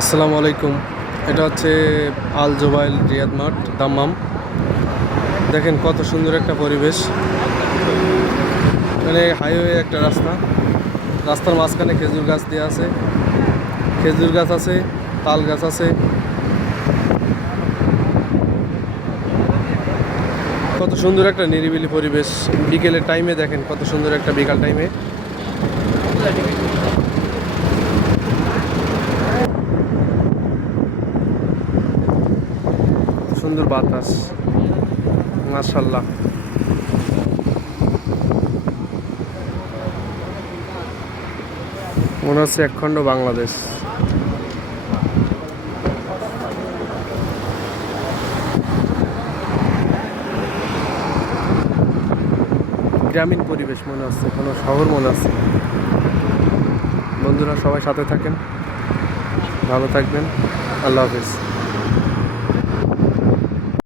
আসসালামু আলাইকুম। এটা হচ্ছে আল জোবাইল রিয়াদ মাঠ দাম্মাম। দেখেন কত সুন্দর একটা পরিবেশ। মানে হাইওয়ে একটা রাস্তা, রাস্তার মাঝখানে খেজুর গাছ দিয়ে আছে, খেজুর গাছ আছে, তাল গাছ আছে। কত সুন্দর একটা নিরিবিলি পরিবেশ। বিকেলের টাইমে দেখেন কত সুন্দর একটা বিকাল টাইমে। সুন্দর বাতাস, মাশাআল্লাহ। মনে হচ্ছে একখণ্ড বাংলাদেশ। গ্রামীণ পরিবেশ মনে হচ্ছে, কোনো শহর মনে হচ্ছে। বন্ধুরা সবাই সাথে থাকেন, ভালো থাকবেন। আল্লাহ হাফেজ।